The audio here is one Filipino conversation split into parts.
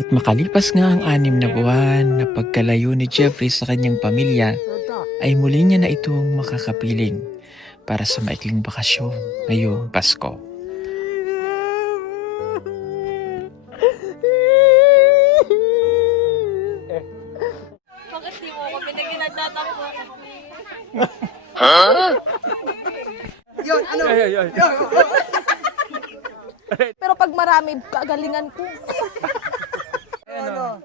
At makalipas nga ang 6 na buwan na pagkalayo ni Jeffrey sa kanyang pamilya, ay muli niya na itong makakapiling para sa maikling bakasyon ngayong Pasko. Bakit di mo ako binigyan nagtatampo? Yun, ano? Pero pag marami, kagalingan ko. Ano?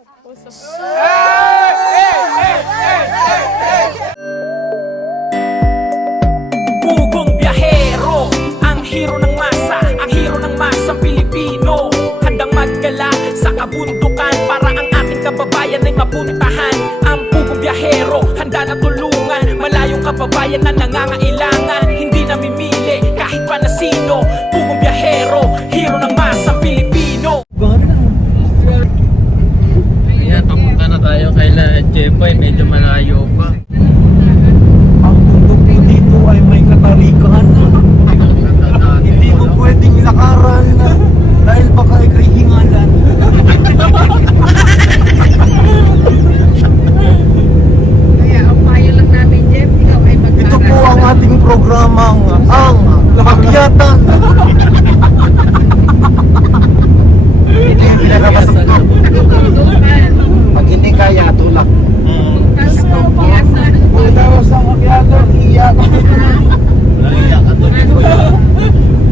Pugong biyahero, ang hero ng masa, ang hero ng masang Pilipino. Handang maggala sa kabundukan para ang ating kababayan ay mapuntahan. Ang pugong biyahero, handa na tulungan malayong kababayan na nangangailangan. Hindi namimili kahit pa na sino. Pugong biyahero, hero ng masang Pilipino. Ayan, papunta na tayo kay Jeffoy, medyo malayo pa. Ang mundo po dito ay may katarikan. Hindi mo pwedeng lakaran dahil baka ikay hingalan. Kaya ang payo lang namin, Jeff, ikaw ay mag-aral. Ito po ang ating programang ang Akyatan. Ito yung pinalabas ng Tulungan. pag hindi kaya, tulak. Pasko, piyasan. Pagdawas ang Akyatan, iyak.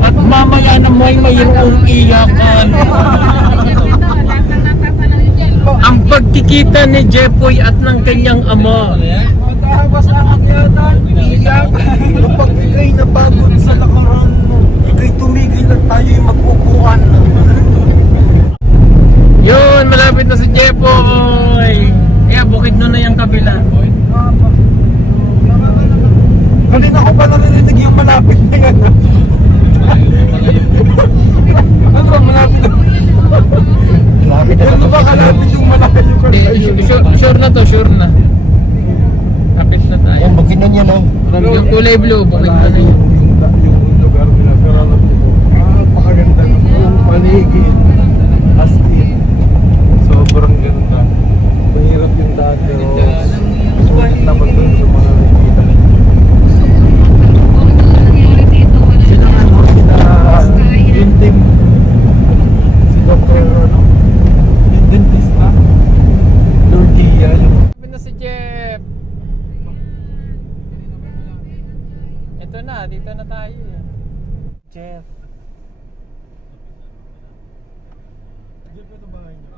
At mamaya na may mayroong iyakan. Lahat ng natatanong yun, Jeff. Ang pagkikita ni Jeffoy at ng kanyang ama. Pagdawas ang Akyatan, iyak. Kapag ikay napagod sa lakaran mo, ikay tumigil at tayo'y mag-upuan. Yun, malapit na si Jeffoy. Kaya bukid na yung kabila. Kanina ko pa naririnig yung malapit na yan. Ano ba malapit na? Malapit na. Ano ba kalapit yung malapit yung kalapit? Sure na to, sure na. Kapit na tayo. Yan, bukid na niya, no? Yung kulay blue, bukid na yun. Yung lugar pinagkaralan ko. Napakaganda ng buong paligid. As in, sobrang ganda. Mahirap yung daan, pero sulit naman dun sa mga nakikita. Kung ano nangyari dito, wala Sino nga mo? Yung team. Si Dr. ano? Yung dentista. Lord Dia. Malapit na si Jeff. Ito na, dito na tayo. Jeff. Jeff, ito ba niyo?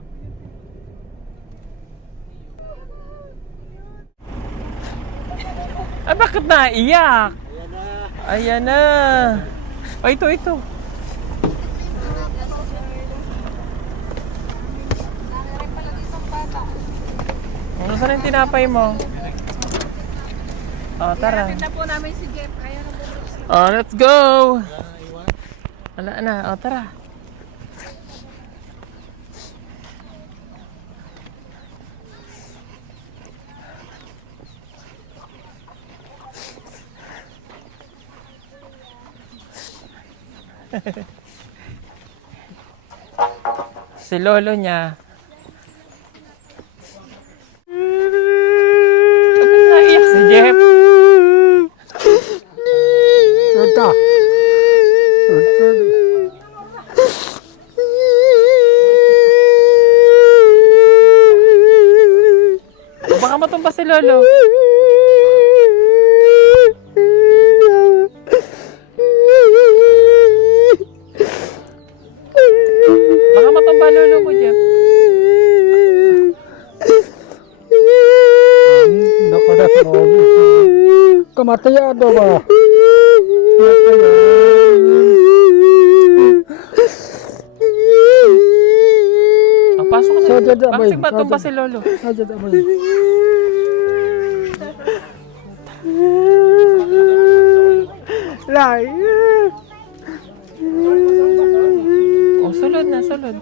Ah, bakit naiyak? Ayan na. Oh, ito. Ano saan yung tinapay mo? Oh, tara. na po namin si Jeff. Kaya na po. Oh, let's go. Wala na. Oh, tara. Si lolo niya. Bakit naiyak si Jeff? Santa. Baka matumba si lolo. Baka matumba lolo mo, Jeff. Kamatayado ba? Oh, pasok ka na. Sadya da, Bakit bay. matumba si lolo? Lai. Oh, sulod na, sulod.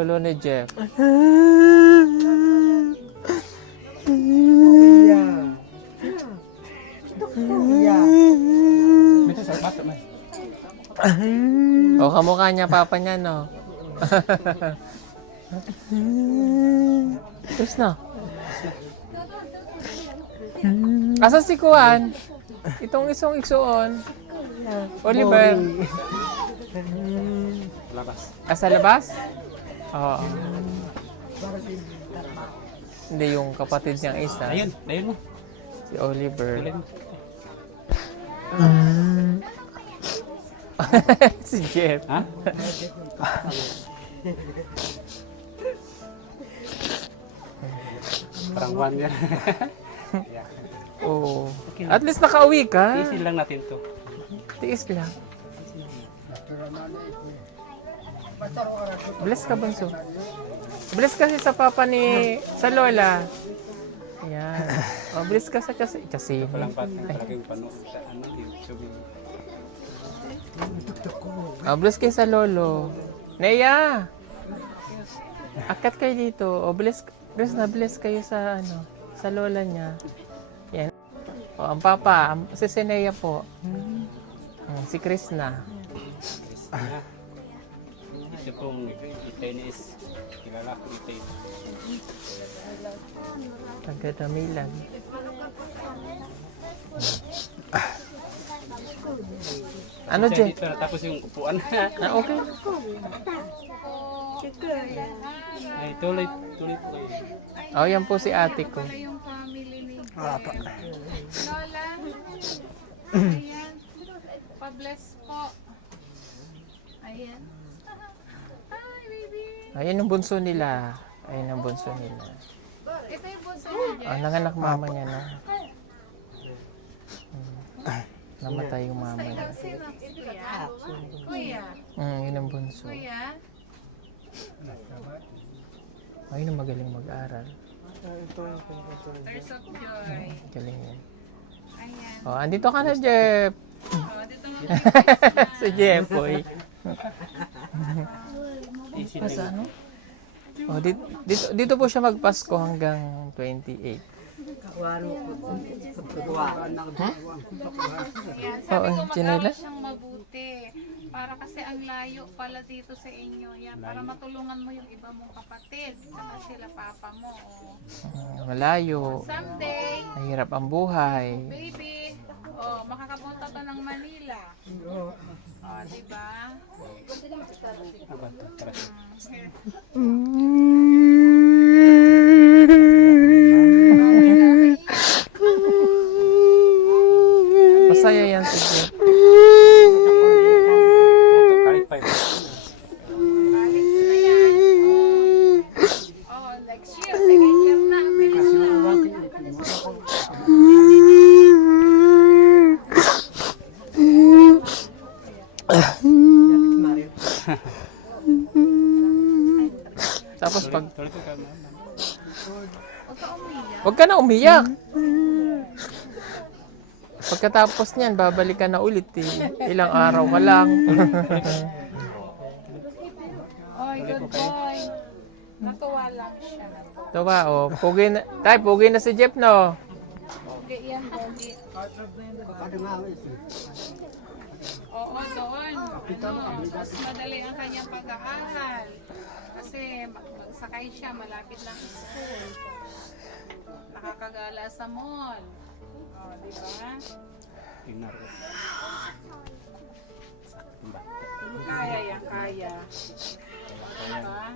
lolo ni Jeff. O, kamukha niya, papa niya, no? Tapos na. Asan si Kuan? Itong isong iksuon. Oliver. Sa labas? Oo. Hindi, yung kapatid niyang isa. Ayun mo. Si Oliver. Si Jeff. Ha? Parang one yan. Oo. At least nakauwi ka. Tiisin lang natin to. Tiis lang. Bless ka, Bunso. Bless kasi sa papa sa lola. Ayan. O, bless ka sa kasi. Walang pati panood sa YouTube. O, bless kayo sa lolo. Neya! Akat kayo dito. O, bless kayo sa sa lola niya. Yan. O, ang papa, si Neya po. Si Krishna. Ito pong tennis. Kilala ko ito. Taga-Damilan. Ano, Siya Jen? dito tapos yung upuan. Okay. Ay, tuloy po kayo. Oh, yan po si ate ko. Yung family ni Lola. Ayan. Pa-bless po. Ayan. Hi, baby. Ayan ang bunso nila. Ayan ang bunso nila. Ito yung bunso niya. Oh, nanganak mama niya na. Namatay yung mama niya. Sino? Kuya? Kuya? Yun ang bunso. Kuya? Ayun ang magaling mag-aral. Tears of joy. Galing yan. Ayan. Oh, andito ka na, Jeff. Oh, dito mo. Si Jeff, boy. Tiisin Sa lang. ano? Oh, dito po siya magpasko hanggang 28. Oo, chinelas? Siyang mabuti. Para kasi ang layo pala dito sa inyo. Yan, para matulungan mo yung iba mong kapatid. Saka sila papa mo. Oh. Malayo. Someday, Mahirap ang buhay. baby, oh, makakapunta ka ng Manila. Oh, diba? Masaya yan si Jeff. Kahit pa yun. Oh, next year, second year na. Bilis na. Tapos pag... Tuloy po ka, ma'am. Huwag ka na umiyak. Pagkatapos niyan, babalik ka na ulit eh. Ilang araw ka lang. Oy, good boy. Natuwa lang siya. Diba, oh. Pugi na, pugi na si Jeff, no? Okay, yan, Bogi. Oo, doon. Mas madali ang kanyang pag-aaral. Kasi magsakay siya, malapit lang ang school. Nakakagala sa mall. O, di ba? Tingnan ko. Kaya yan, kaya. Diba?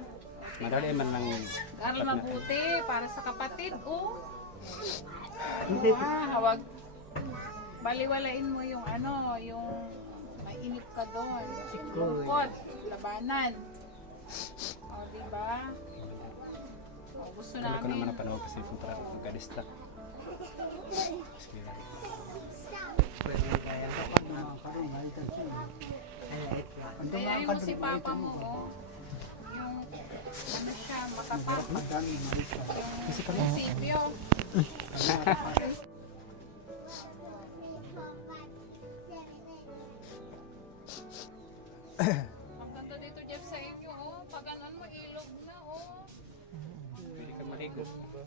Madali man lang yun. Aral mabuti para sa kapatid, oh. Diba? Hawag. Baliwalain mo yung yung mainip ka doon. Lungkot, labanan. O, diba? O, gusto Tuloy ko naman namin. ang panahon kasi kung para magka-distract. Sige lang. Kaya mo si papa mo, oh. Yung, siya, matapak. Yung prinsipyo. Ang ganda dito, Jeff, sa inyo, oh. Pag ganon mo, ilog maliligo.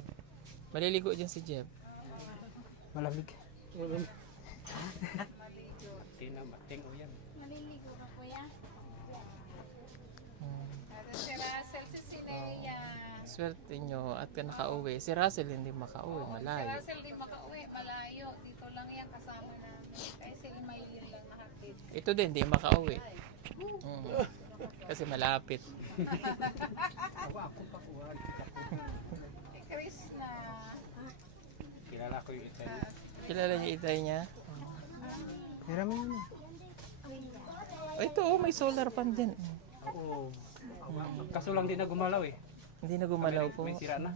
Maliligo dyan si Jeff. Malamig. Mating o yan. Maliligo na po yan. At si Russell, si Sineya. Swerte nyo at ka nakauwi. Si Russell hindi makauwi, Si malayo. Russell di makauwi, malayo. Dito lang yan kasama namin. Kasi Imaylin lang nakatid. Ito din, hindi makauwi. Kasi malapit. Si Chris na. Kilala ko yung itay. Kilala niyo itay niya? Hiram yun. Oh, ito, oh, may solar pan din. Oo. Kaso lang di na gumalaw eh. Hindi na gumalaw po. May sira na.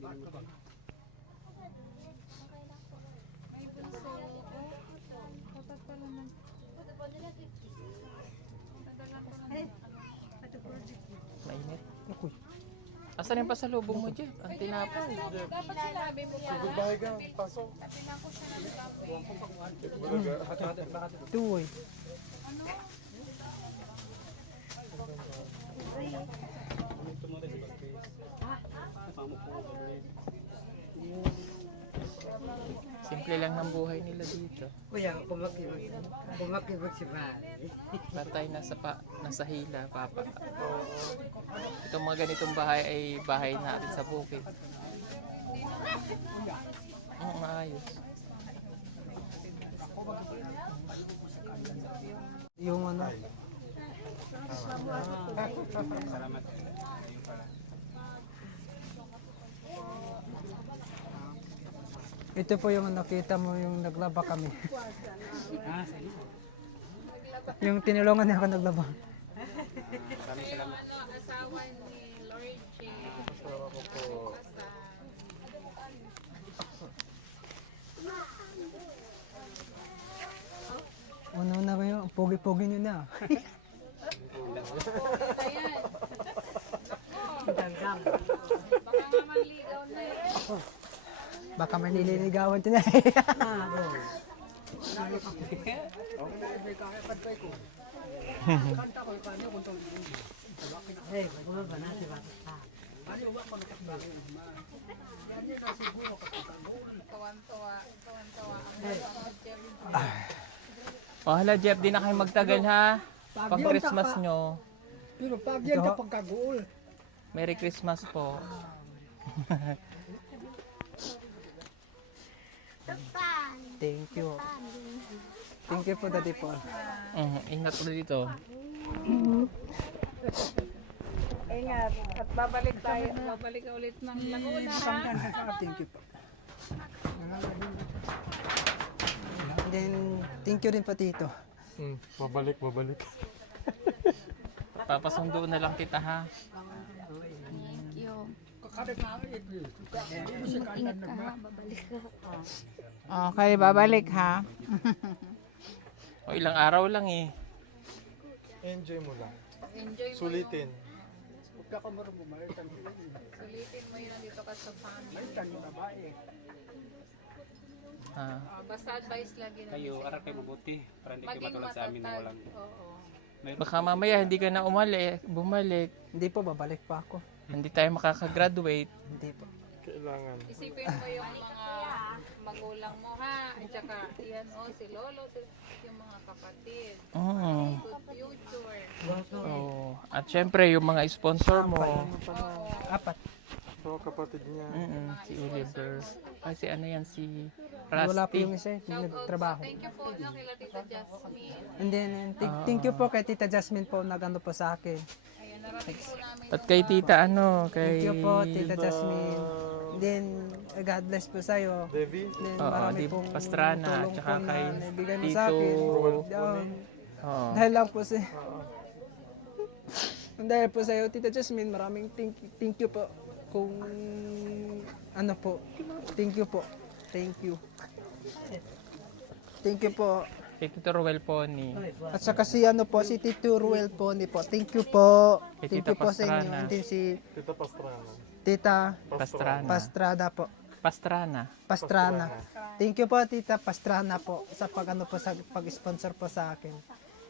May bunso. Dapat pala man. Mainit. Asan yung pasalubong mo, Jeff? Ang tinapay. Dapat sinabi mo yan. Goodbye ka. Pasok. Sabi na ko siya ng kape. Tuloy. Simple lang ng buhay nila dito. Kuya, kumakibag si Mari. Batay nasa hila, papa. Itong mga ganitong bahay ay bahay natin sa bukid. Maayos. Yung ano, Salamat. ito po yung nakita mo yung naglaba kami. Ah, sige. Yung tinulungan niya ako naglaba. Maraming salamat. Ano, asawa ni Lord J. Basta. Una kayo, ang pogi-pogi nyo na. Ayan. Baka nga manligaw na eh. Baka manililigawan nyo na. Tuwan-tuwa. Tuwan-tuwa. Ang Jeff. Oh, hala Jeff, di na kayo magtagal ha. Pang Christmas nyo. Pero pag yan kapag kaguol. Merry Christmas po. Thank you. Thank you po, Daddy Paul. Ingat ulit dito. Ingat. At babalik tayo. Babalik ulit ng Laguna ha. Thank you po. Then, thank you rin po, Tito. Mabalik. Papasundo na lang kita ha. Thank you. Ingat ka ha, babalik ka. Okay, babalik ha. O ilang araw lang eh. Enjoy mo lang. Enjoy mo. Sulitin. Sulitin mo yun dito ka sa family. Ah. Basta advice lagi na. Kayo, aral kayo mabuti. Para hindi kayo Maging matulad sa amin na matatag. walang... Oo. Baka mamaya hindi ka na bumalik. Hindi po, babalik pa ako. Hindi tayo makakagraduate. Hindi po. Kailangan. Isipin mo yung mga magulang mo ha. At saka yan si Lolo, yung mga kapatid. Good future. Oh. At syempre yung mga sponsor mo. Apat. So, kapatid niya. Si Oliver. Ay, si ano yan, si Wala po yung Rusty. isa, yung nagtrabaho. Thank you po na kila Tita Jasmine. And then, thank you po kay Tita Jasmine po nagano po sa akin. Ayan, narating po namin. At kay tita Thank you po, kay... Tita Jasmine. And then, God bless po sa'yo. Devi. Then, Oo, marami di pong Pastrana, tulong tsaka po na kay naibigay mo Tito. sa akin. Ruel Down. Oh. Dahil lang po sa... Dahil po sa'yo, Tita Jasmine, maraming thank you po. Kung ano po, thank you po. Thank you. Thank you po. Kay Tito Ruel Pony. At saka si ano po, si Tito Ruel Pony po. Thank you po. Kay Thank Tita you po sa inyo. Pastrana. And then si Tita Pastrana. Tita Pastrana. Pastrana po. Pastrana. Pastrana. Thank you po, Tita Pastrana po sa pag-ano po sa pag-sponsor po sa akin.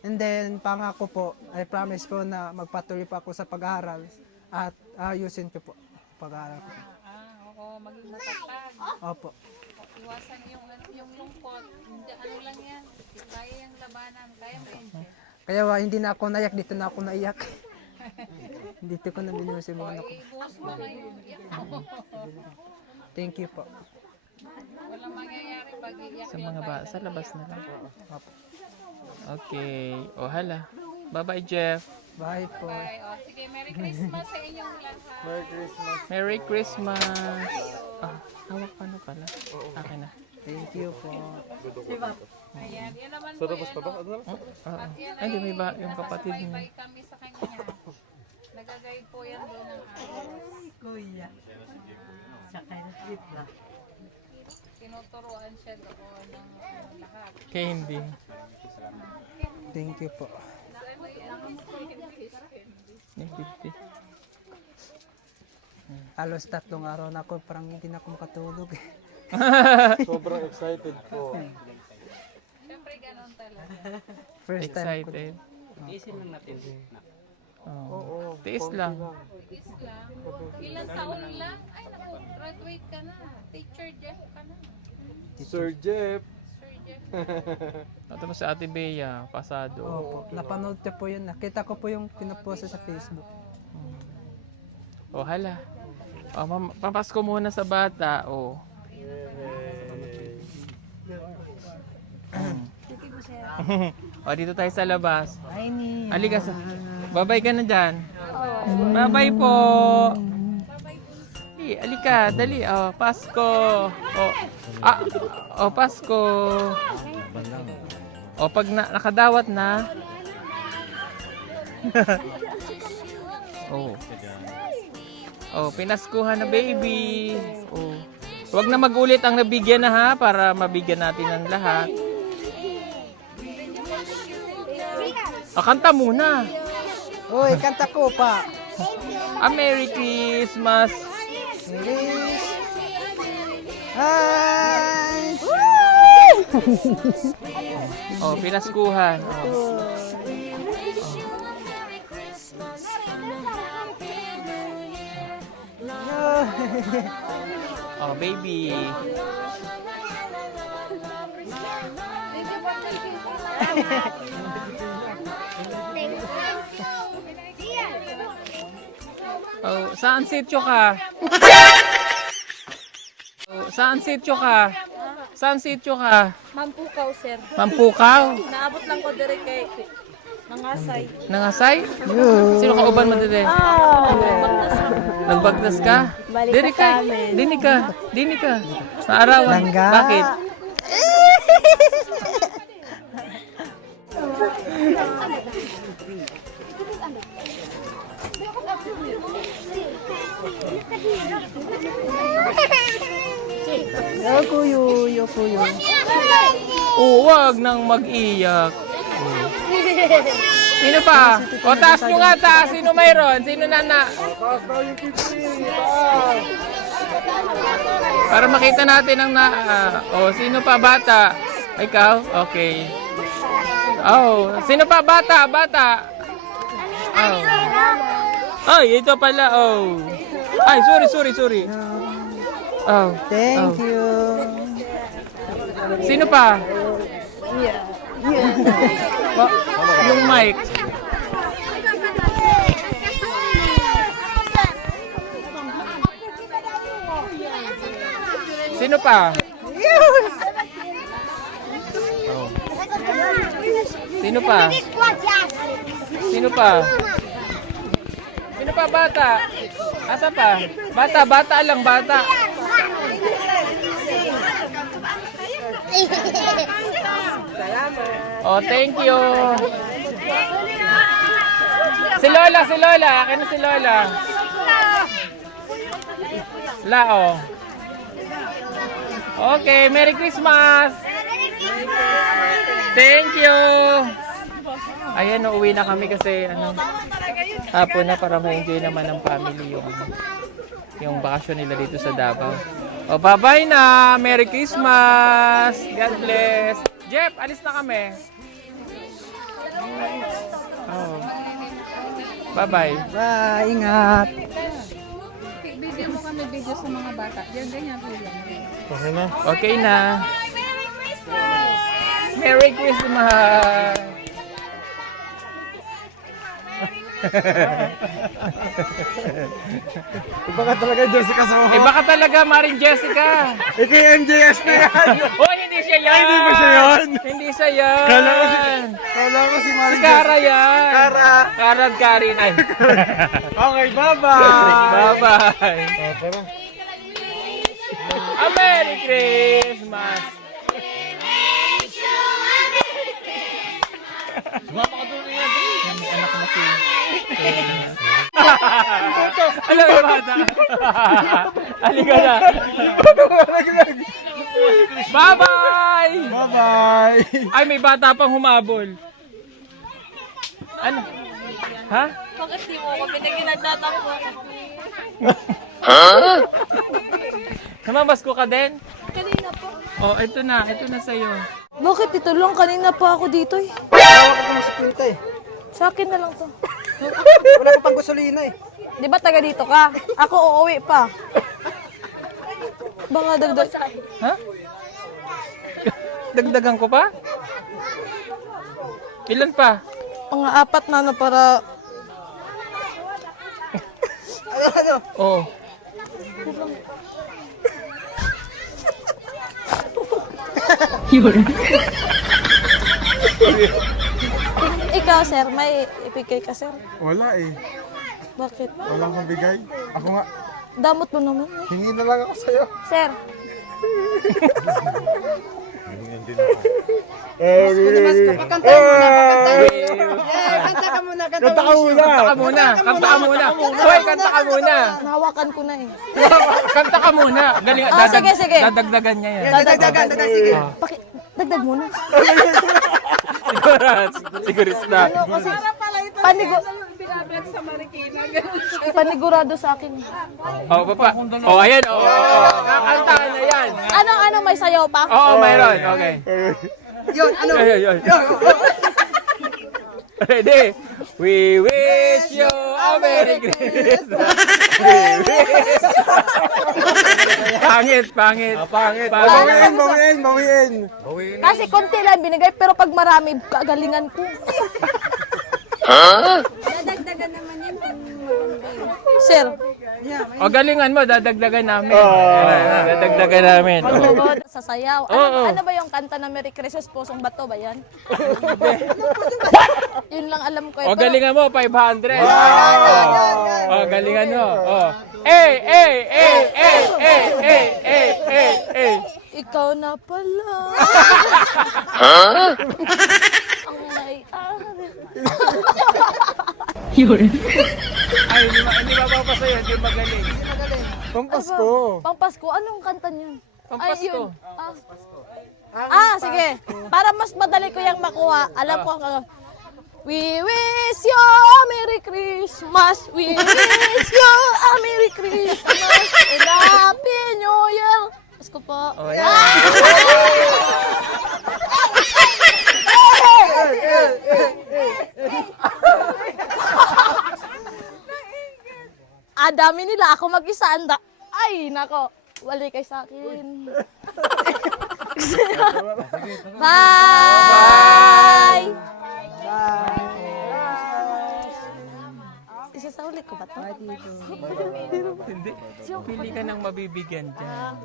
And then pangako po, I promise po na magpatuloy po ako sa pag-aaral at ayusin ko po pag-aaral ko. maging matatag. Opo. Iwasan yung lungkot. Hindi, ano lang yan. Kaya yung labanan. Kaya mo yun, Jeff. Kaya hindi na ako naiyak, dito na ako naiyak. Dito ko na binuhos yung mga anak ko. Ibuhos mo na yung iyak mo. Thank you po. Walang mangyayari pag iyak Sa lang mga tayo ba, ng sa labas na lang. Opo. Okay. O hala. Bye-bye, Jeff. Bye po. Bye. O, sige, Merry Christmas sa inyong lahat. Merry Christmas. Merry Christmas. Ah, hawak pa na pala. Akin na. Thank you po. Ayan, yan naman Sa po labas yan, pa ba? no? Ano lang? Ah, At yan ay, hindi, may ba yung ay kapatid niya. nakasabay-bay kami sa kanya. Nagagayad po yan doon ng araw. Tinuturuan siya doon ng lahat. Kaya hindi. Thank you po. Yung 50. Halos 3 araw na ako, parang hindi na ako makatulog. Sobrang excited po. Siyempre ganun talaga. First time ko. Excited. Isin lang natin. Oh. Oo. Tiis konti lang. Tiis lang. Ilang taon lang. Ay naku, graduate ka na. Teacher Jeff ka na. Sir Jeff. Sir Jeff. Tapos sa Ate Bea, pasado. Opo. Napanood niya po yun. Nakita ko po yung pinapost sa Facebook. Oh, hala. Oh, papasko muna sa bata. Oh. Oh, dito tayo sa labas. Halika sa... Babay ka na dyan. Babay po. Hey, halika, dali. Oh, Pasko. Oh, oh, Pasko. Oh, pag nakadawat na. Oh. Oh, pinaskuhan na baby. Oh. Huwag na magulit ang nabigyan na ha para mabigyan natin ng lahat. Ah, kanta muna. Uy, kanta ko pa. Merry Christmas. Hi! Oh, pinaskuhan. Oh, baby. Oh, saan sityo ka? Oh, saan sityo ka? Saan sityo ka? Mampukaw, sir. Mampukaw? Naabot lang ko dire kay Nangasay. Nangasay? Sino ka uban mo dito? Nagbagtas ka? Balik Diri ka ka. sa amin. Dini ka. Maarawan. Langga. Bakit? Yo, kuyo. Oh, wag nang mag-iyak. Sino pa? O, taas nyo nga, taas. Sino mayroon? Sino nana? Taas daw yung 50. Taas. Para makita natin ang na... oh, sino pa? Bata. Ikaw? Okay. Oh, sino pa? Bata. Oh. Ay, ito pala. Oh. Ay, sorry. Oh. Thank you. Sino pa? Yung mic. Sino pa? Oh. Sino pa? Sino pa? Sino pa bata? Asa pa? Bata lang, bata. Oh, thank you. Si Lola. Akin na si Lola. Oh. Okay, Merry Christmas. Thank you. Ayan, uwi na kami kasi hapon na para ma-enjoy naman ng family yung bakasyon nila dito sa Davao. Oh, bye-bye na. Merry Christmas. God bless. Jeff, alis na kami. Oh. Bye-bye. Bye, ingat. Bigyan mo kami video sa mga bata. Yan, ganyan po yan. Okay na. Okay na. Merry Christmas! Iba ka talaga, Jessica Soho. Eh baka talaga Maring Jessica. Eh, kay MJS na yan. Oh, hindi siya yan. Hindi ba siya yan? Hindi siya yan. Kala ko si Si Maring Kara yan. Kara. Kara at Karin. Ay. Okay, bye-bye. Bye-bye. Oh, tara. A Merry Christmas. Yan, may anak na si... Alam mo, bata. Halika na. Bye-bye! Bye-bye. Ay, may bata pang humabol. Ano? Ha? Bakit di mo ko binigyan nagtatampo? Namamasko ka din? Kanina po. Oh, ito na sa'yo. Bakit ito lang? Kanina pa ako dito eh. Tawag ako ng security eh. Sa akin na lang to. Wala pa pang gasolina eh. Di ba taga dito ka? Ako uuwi pa. Baka dagdag. Ha? Dagdagan ko pa? Ilan pa? Mga 4 na ano para... Oh. Ikaw, sir, may ipigay ka, sir. Wala eh. Bakit? Wala akong bigay. Ako nga, Damot mo naman eh. hingi na lang ako sa'yo. Sir, Pakanta muna, kanta ka muna, kanta Kanta ka muna. Kanta ka muna. Kanta ka muna. Hoy, kanta ka muna. nahawakan ko na eh. Kanta ka muna. Galing, Ah, sige, sige. Dadagdagan niya yan. Dagdagan, sige. Dagdag mo na. Siguris na. Kasi panigurado sa akin. Oh, papa. Oh, ayan. Oh, kakantahan na yan. Ano, may sayaw pa? Oo, mayroon. Okay. Yun, ano? Yun. Ready? We wish you a Merry Christmas. We wish. Pangit. Pangit. Bawiin. Kasi konti lang binigay, pero pag marami, kagalingan ko. Sir, O galingan mo, dadagdagan namin. Dadagdagan namin. magugod sa sayaw. Oo. Ano ba yung kanta na Merry Christmas, Pusong Bato ba yan? Yun lang alam ko. O galingan mo, 500. O galingan mo. O. Eh. Ikaw na pala. Ang may-ari. Ay, hindi mapapasayo, hindi magaling. Pampasko. Pampasko, anong kanta niyan? Pampasko. Ay, yun. Sige. Para mas madali ko yung makuha. Alam ko ang... We wish you a Merry Christmas. We wish you a Merry Christmas. And Happy New Year. Pasko po. O, yan. Dami nila. Ako mag-isa. Ay, nako. Wali kay sa akin. Bye! Isasauli ko ba ito? Hindi. Pili ka ng mabibigyan dyan.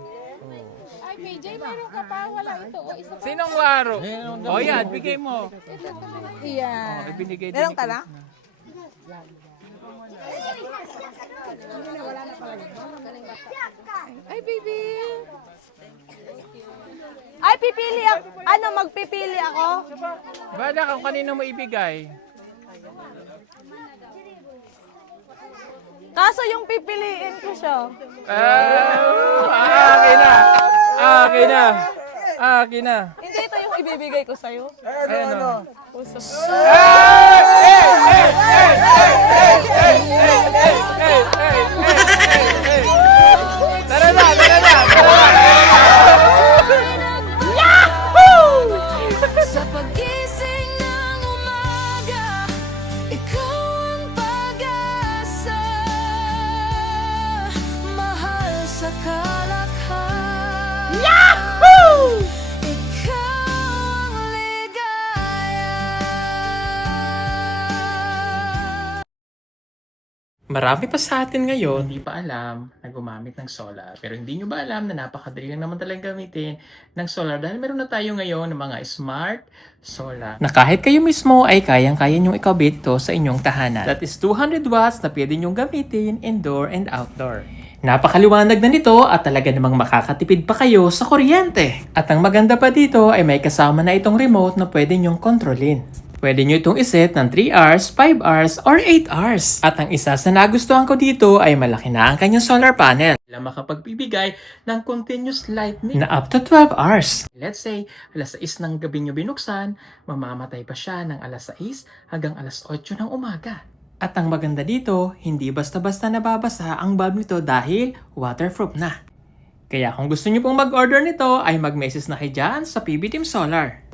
Ay, PJ, meron ka pa. Wala ito. O, isa pa. Sinong waro? O yan, bigay mo. Yan. Ibinigay din Meron ni ka na? Ay, baby. Ay, pipili ako. Ano, magpipili ako? Bala kung kanino mo ibigay. Kaso yung pipiliin ko siya. Akin na. Hindi ito yung ibibigay ko sa'yo. Ano? Puso. Tara na. Sa pagising ng umaga, ikaw ang pag-asa. Marami pa sa atin ngayon hindi pa alam na gumamit ng solar. Pero hindi nyo ba alam na napakadali lang naman talagang gamitin ng solar dahil meron na tayo ngayon ng mga smart solar. Na kahit kayo mismo ay kayang-kaya nyong ikabit to sa inyong tahanan. That is 200 watts na pwede nyong gamitin indoor and outdoor. Napakaliwanag na nito at talaga namang makakatipid pa kayo sa kuryente. At ang maganda pa dito ay may kasama na itong remote na pwede nyong kontrolin. Pwede nyo itong iset ng 3 hours, 5 hours, or 8 hours. At ang isa sa nagustuhan ko dito ay malaki na ang kanyang solar panel. Na makapagbibigay ng continuous lightning na up to 12 hours. Let's say, alas 6 ng gabi nyo binuksan, mamamatay pa siya ng alas 6 hanggang alas 8 ng umaga. At ang maganda dito, hindi basta-basta nababasa ang bulb nito dahil waterproof na. Kaya kung gusto nyo pong mag-order nito ay mag-message na kayo dyan sa PB Team Solar.